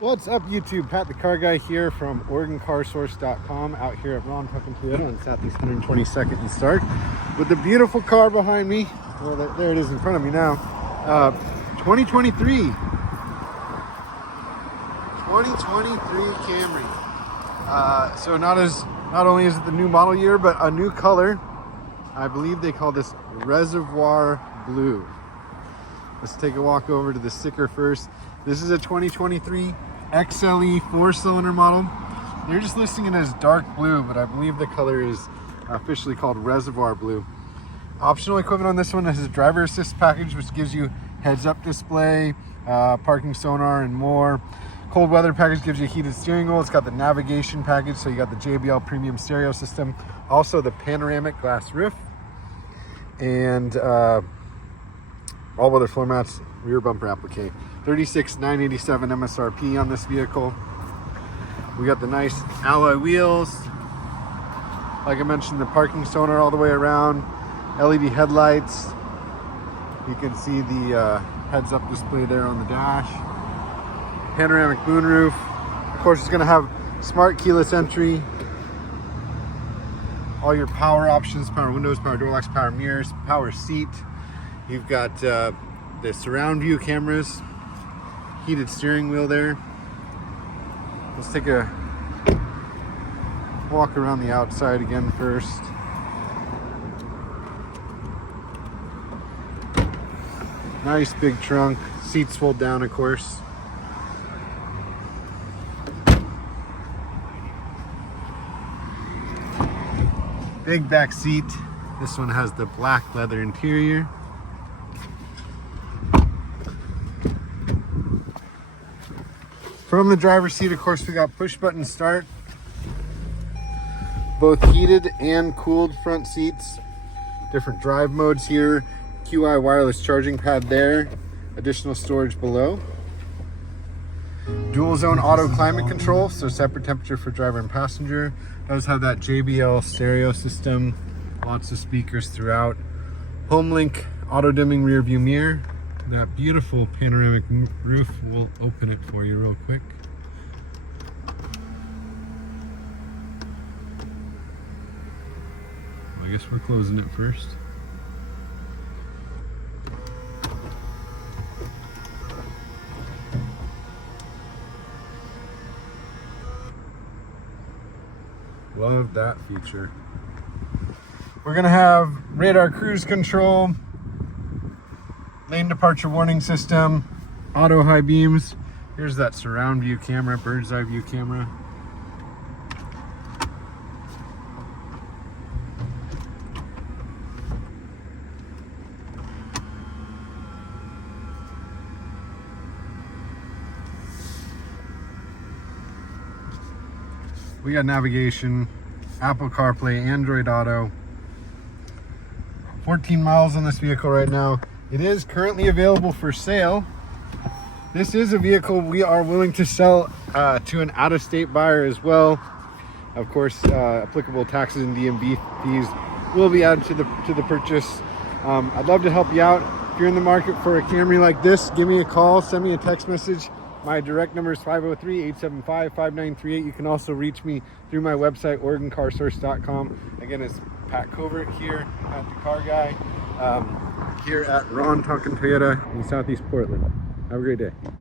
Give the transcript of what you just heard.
What's up, YouTube? Pat the Car Guy here from OregonCarSource.com, out here at Ron Tuckin Toyota on Southeast 122nd and Stark with the beautiful car behind me. Well, there it is in front of me now. 2023 Camry. So not only is it the new model year, but a new color. I believe they call this reservoir blue. Let's take a walk over to the sticker first. This is a 2023 XLE 4-cylinder model. They're just listing it as dark blue, but I believe the color is officially called reservoir blue. Optional equipment on this one is a driver assist package, which gives you heads-up display, parking sonar, and more. Cold weather package gives you a heated steering wheel. It's got the navigation package, so you got the JBL premium stereo system. Also the panoramic glass roof, and all-weather floor mats, rear bumper applique. $36,987 MSRP on this vehicle. We got the nice alloy wheels. Like I mentioned, the parking sonar all the way around. LED headlights. You can see the heads-up display there on the dash. Panoramic moonroof. Of course, it's going to have smart keyless entry. All your power options: power windows, power door locks, power mirrors, power seat. You've got the surround view cameras, heated steering wheel there. Let's take a walk around the outside again first. Nice big trunk, seats fold down, of course. Big back seat. This one has the black leather interior. From the driver's seat, of course, we got push button start, both heated and cooled front seats, different drive modes here, QI wireless charging pad there, additional storage below, dual zone auto climate control, so separate temperature for driver and passenger. Does have that JBL stereo system, lots of speakers throughout, home link auto dimming rear view mirror. That beautiful panoramic roof. We'll open it for you real quick. Well, I guess we're closing it first. Love that feature. We're gonna have radar cruise control, lane departure warning system, auto high beams. Here's that surround view camera, bird's eye view camera. We got navigation, Apple CarPlay, Android Auto. 14 miles on this vehicle right now. It is currently available for sale. This is a vehicle we are willing to sell to an out-of-state buyer as well. Of course, applicable taxes and DMV fees will be added to the purchase. I'd love to help you out. If you're in the market for a Camry like this, give me a call, send me a text message. My direct number is 503-875-5938. You can also reach me through my website, OregonCarSource.com. Again, it's Pat Covert here at the Car Guy. Here at Ron Tuckin Toyota in Southeast Portland. Have a great day.